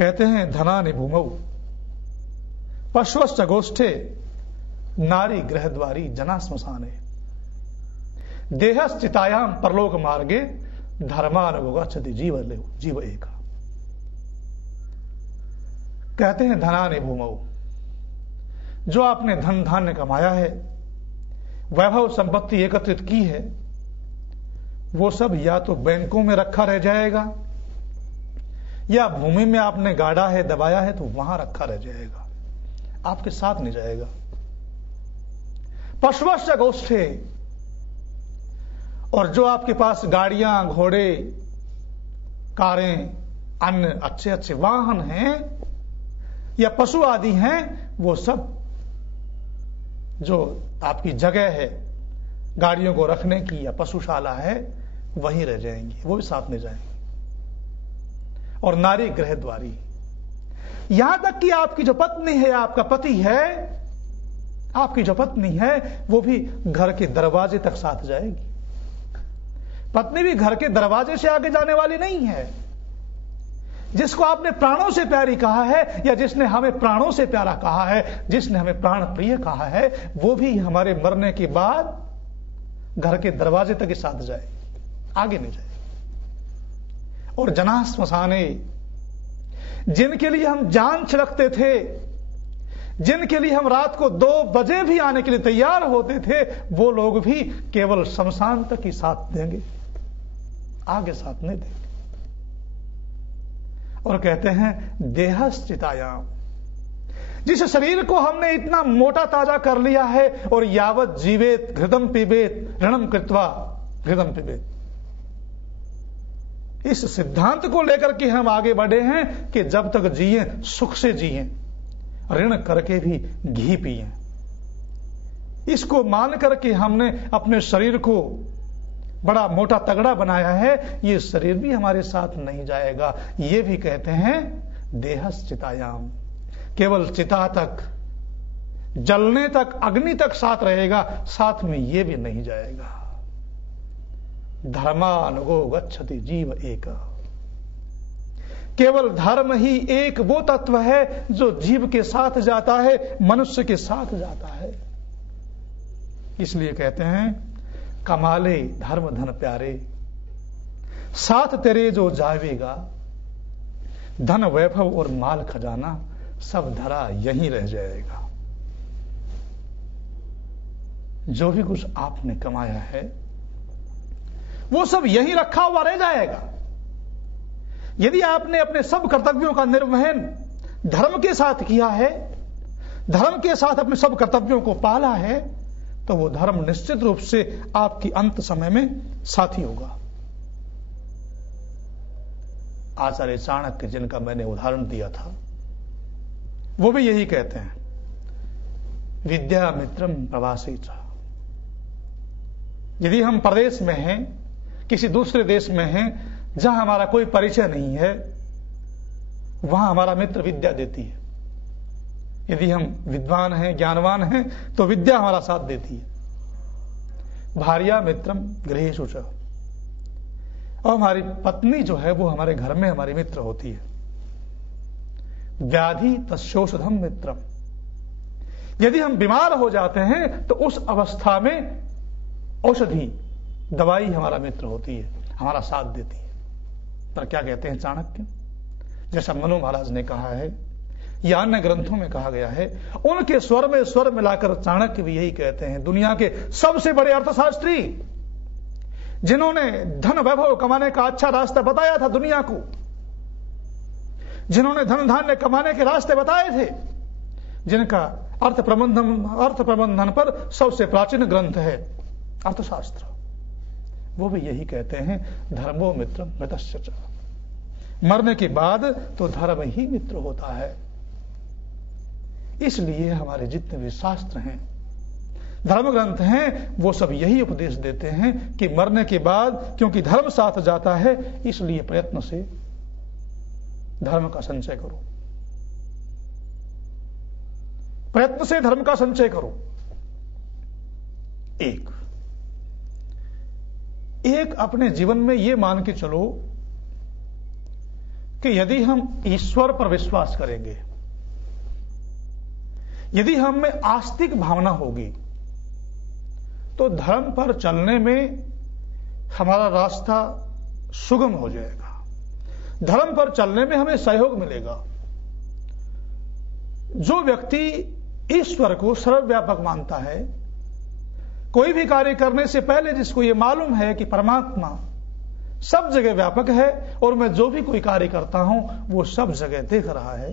कहते हैं धनानि भूमौ पश्वश्च गोष्ठे नारी गृहद्वारी जना श्मशाने देहश्चितायाम परलोक मार्गे धर्मानुगच्छति जीव एका। कहते हैं धनानि भूमौ, जो आपने धन धान्य कमाया है, वैभव संपत्ति एकत्रित की है, वो सब या तो बैंकों में रखा रह जाएगा या भूमि में आपने गाड़ा है, दबाया है, तो वहां रखा रह जाएगा, आपके साथ नहीं जाएगा। पशुवश्च गोष्ठे, और जो आपके पास गाड़ियां, घोड़े, कारें, अन्य अच्छे अच्छे वाहन हैं या पशु आदि हैं, वो सब जो आपकी जगह है गाड़ियों को रखने की या पशुशाला है, वहीं रह जाएंगे, वो भी साथ में जाएंगे। और नारी गृहद्वारी, यहां तक कि आपकी जो पत्नी है, आपका पति है, आपकी जो पत्नी है, वो भी घर के दरवाजे तक साथ जाएगी। पत्नी भी घर के दरवाजे से आगे जाने वाली नहीं है। जिसको आपने प्राणों से प्यारी कहा है, या जिसने हमें प्राणों से प्यारा कहा है, जिसने हमें प्राण प्रिय कहा है, वो भी हमारे मरने के बाद घर के दरवाजे तक ही साथ जाए, आगे नहीं जाए। और जना श्मशाने, जिनके लिए हम जान छिड़कते थे, जिनके लिए हम रात को 2 बजे भी आने के लिए तैयार होते थे, वो लोग भी केवल शमशान तक ही साथ देंगे, आगे साथ नहीं देंगे। और कहते हैं देहश्चितायाम, जिस शरीर को हमने इतना मोटा ताजा कर लिया है, और यावत जीवेत घृतम पिबेत ऋणम कृत्वा घृतम पिबेत, इस सिद्धांत को लेकर के हम आगे बढ़े हैं कि जब तक जिए सुख से जिए, ऋण करके भी घी पिए। इसको मान करके हमने अपने शरीर को बड़ा मोटा तगड़ा बनाया है, ये शरीर भी हमारे साथ नहीं जाएगा। ये भी कहते हैं देहश्चितायाम, केवल चिता तक, जलने तक, अग्नि तक साथ रहेगा, साथ में ये भी नहीं जाएगा। धर्मानुगो गच्छति जीव एक, केवल धर्म ही एक वो तत्व है जो जीव के साथ जाता है, मनुष्य के साथ जाता है। इसलिए कहते हैं कमाले धर्म धन प्यारे, साथ तेरे जो जावेगा, धन वैभव और माल खजाना सब धरा यहीं रह जाएगा। जो भी कुछ आपने कमाया है वो सब यहीं रखा हुआ रह जाएगा। यदि आपने अपने सब कर्तव्यों का निर्वहन धर्म के साथ किया है, धर्म के साथ अपने सब कर्तव्यों को पाला है, तो वो धर्म निश्चित रूप से आपकी अंत समय में साथी होगा। आचार्य चाणक्य, जिनका मैंने उदाहरण दिया था, वो भी यही कहते हैं, विद्या मित्रम प्रवासी च। यदि हम प्रदेश में हैं, किसी दूसरे देश में हैं, जहां हमारा कोई परिचय नहीं है, वहां हमारा मित्र विद्या देती है। यदि हम विद्वान हैं, ज्ञानवान हैं, तो विद्या हमारा साथ देती है। भार्या मित्रम गृहेषु च, और हमारी पत्नी जो है वो हमारे घर में हमारी मित्र होती है। व्याधि तस्योषधम मित्रम, यदि हम बीमार हो जाते हैं तो उस अवस्था में औषधि, दवाई हमारा मित्र होती है, हमारा साथ देती है। पर क्या कहते हैं चाणक्य, जैसा मनु महाराज ने कहा है या अन्य ग्रंथों में कहा गया है, उनके स्वर में स्वर मिलाकर चाणक्य भी यही कहते हैं, दुनिया के सबसे बड़े अर्थशास्त्री, जिन्होंने धन वैभव कमाने का अच्छा रास्ता बताया था दुनिया को, जिन्होंने धन धान्य कमाने के रास्ते बताए थे, जिनका अर्थ प्रबंधन पर सबसे प्राचीन ग्रंथ है अर्थशास्त्र, वो भी यही कहते हैं, धर्मो मित्र मृतस्य च, मरने के बाद तो धर्म ही मित्र होता है। इसलिए हमारे जितने भी शास्त्र हैं, धर्म ग्रंथ हैं, वो सब यही उपदेश देते हैं कि मरने के बाद, क्योंकि धर्म साथ जाता है, इसलिए प्रयत्न से धर्म का संचय करो, प्रयत्न से धर्म का संचय करो। एक अपने जीवन में यह मान के चलो कि यदि हम ईश्वर पर विश्वास करेंगे, यदि हम में आस्तिक भावना होगी, तो धर्म पर चलने में हमारा रास्ता सुगम हो जाएगा, धर्म पर चलने में हमें सहयोग मिलेगा। जो व्यक्ति ईश्वर को सर्वव्यापक मानता है, कोई भी कार्य करने से पहले जिसको यह मालूम है कि परमात्मा सब जगह व्यापक है और मैं जो भी कोई कार्य करता हूं वो सब जगह देख रहा है,